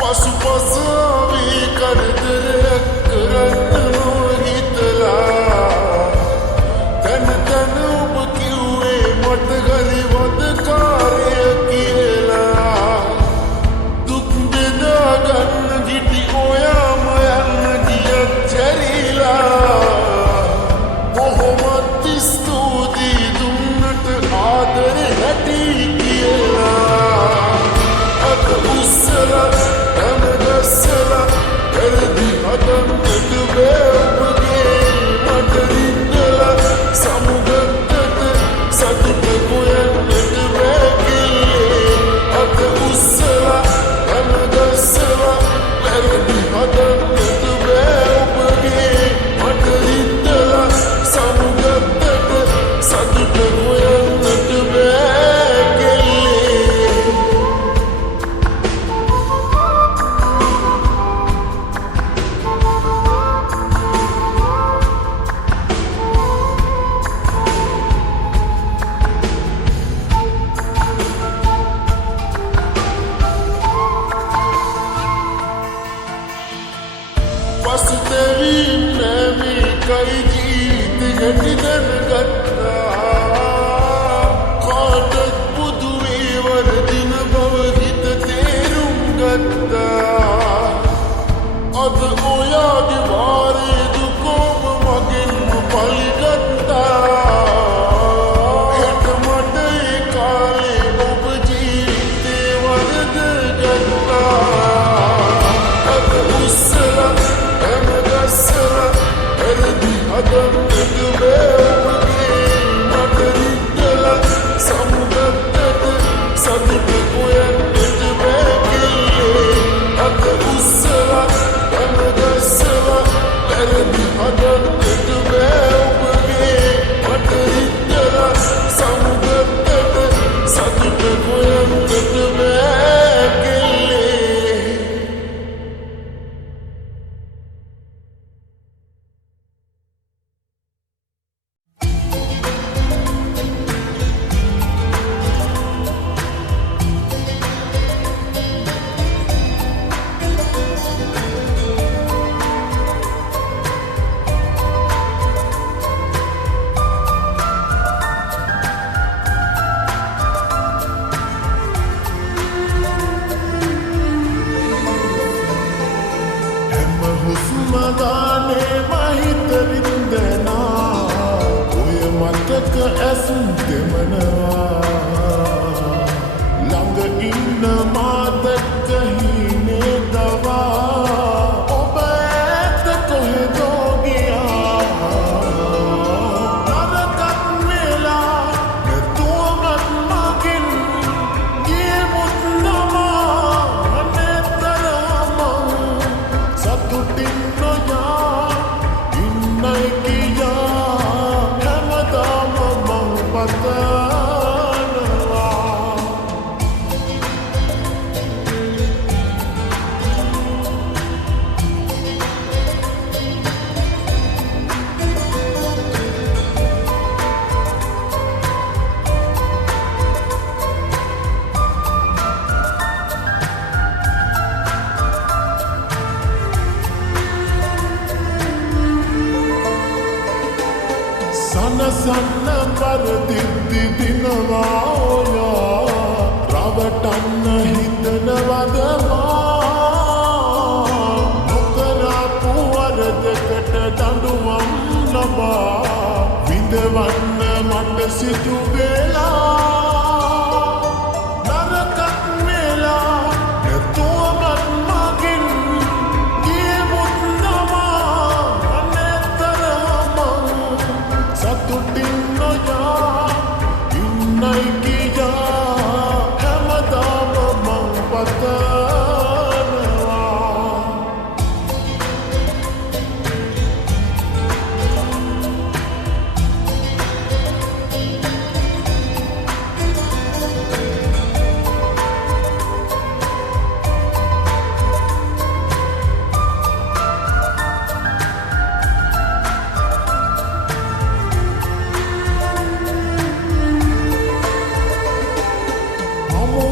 පසුපසාවේ කරදරයක් කරන්න නොහිතලා දැන දැන ඔබ කිව්වේ මට ගලි වදකාරය කියලා දුක් බෙදා ගන්න ගිටි ඔයාම යන්න ගියත් ජැරිලා බොහොමත් ස්තුතියි දුන්නට ආදරේ හැටි කියලා අත උස්සලා පසුතැවීම් නැමී කයි ජීවිත ගැටි දැනගත්තා කාටත් බුදු වේ වරදින බව හිත තේරුම් ගත්තා අද ඔයාගේ වාරේ දුකෝම මගෙන්ම පලිගත්තා හෙට මට ඒ කාලේ ඔබ ජීවිතේ වරද ගත්තා අද උස්සලා Let it සතුටින් නොයා ඉන්නයි කියා හැමදාම මං පතනවා. සනසන්න පරදිද්දි දිනවා ඔයා රවටන්න හිතනවද මා නොකරපු වරදකට දඬුවම් ලබා විඳවන්න මට සිදු වෙලා නරකක් වෙලා නැතුවමත් මගින් ගියමුත් නමා අනතරම සතුටින් නොයා ඉන්නයි කියා හැමදාම මං පතනවා.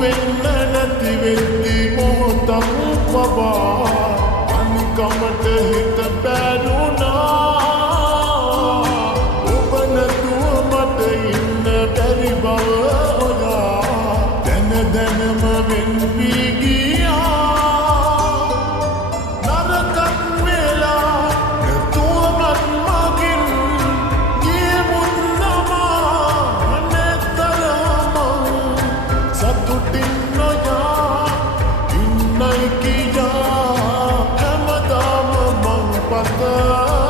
වෙන්න නැති වෙද්දි මොහොතක් වබා අනිකමට හිත බැඳුනා. ඔබ නැතුව මට ඉන්න බැරි බව ඔයා දැන දැනම වෙන් වී ගියා. නරකක් වෙලා නැතුවමත් මගින් ගියමුත් නමා අනතරම සතුටින් නොයා ඉන්නයි කියා හැමදාම මං පතනවා.